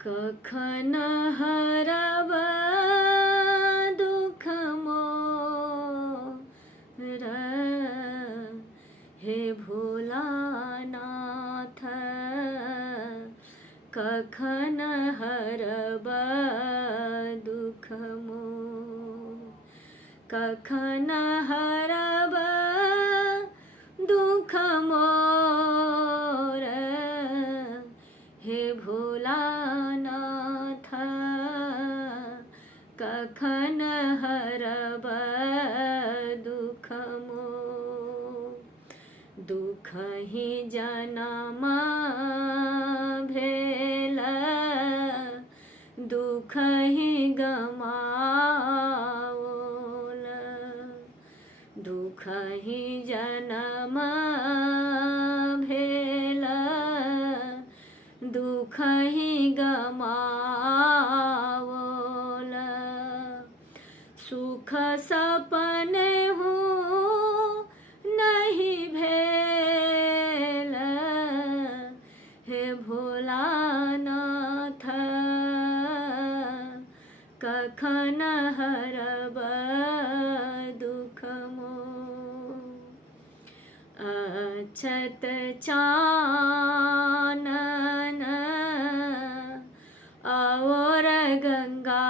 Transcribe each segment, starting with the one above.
कखन हरब दुख मोर हे भोलानाथ। कखन हरब दुख मोर, कखन हरब दुख मोर हे भोलानाथ। कखन हरब दुख मोर, दुख ही जन्म भेल दुख ही गमाओल, दुख ही जन्म भेल दुख ही गमाओल। सुख सपने हूँ नहीं भेल हे भोलानाथ। कखन हरब दुख मोर, अछत चानन और गंगा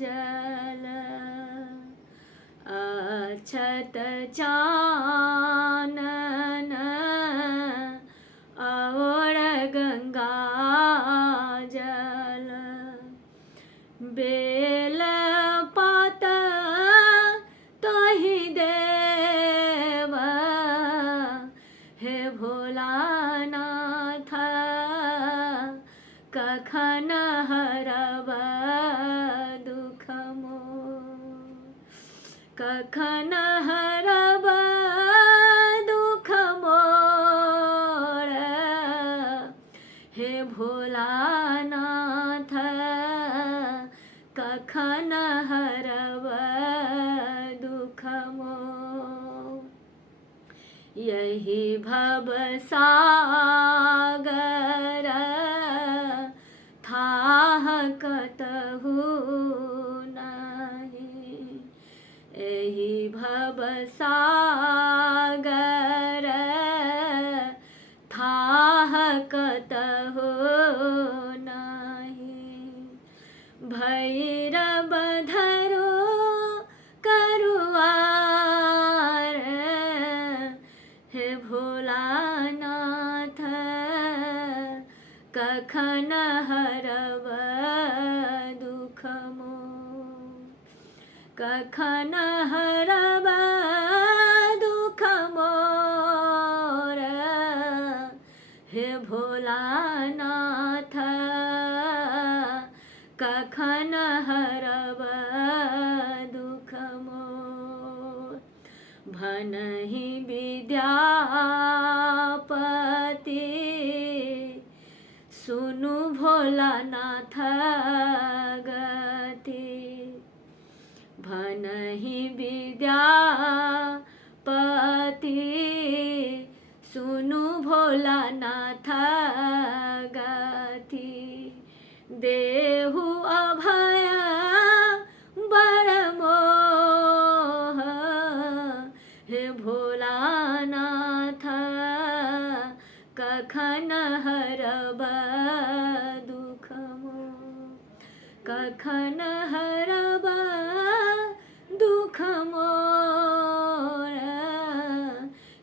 जल, अछत चानन और गंगा जल। बेल पात तोहि देव हे भोलानाथ। कखन हरब दुख मोर, कखन हरब दुख मोर हे भोलानाथ। कखन हरब दुख मोर, यही भव सागर थाह कतहु नहीं, यही भव सागर थाह कतहु नहीं। भैरव धरो करुआर हे भोलानाथ। कखन हरब दुख मोर, कखन हरब दुख मोर हे भोलानाथ। कखन हरब दुख मोर, भनहि विद्यापति सुनु भोलानाथ गति। भनहि विद्यापति सुनु भोलानाथ गति। देहु अभय बर मोह हे भोलानाथ। कखन हरब दुख मोर, कखन हरब दुख मोर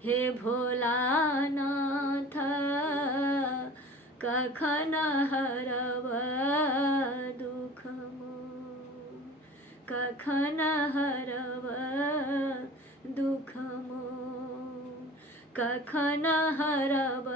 हे भोलानाथ। कखन हरब दुख मोर, कखन हरब दुख मोर, कखन हरब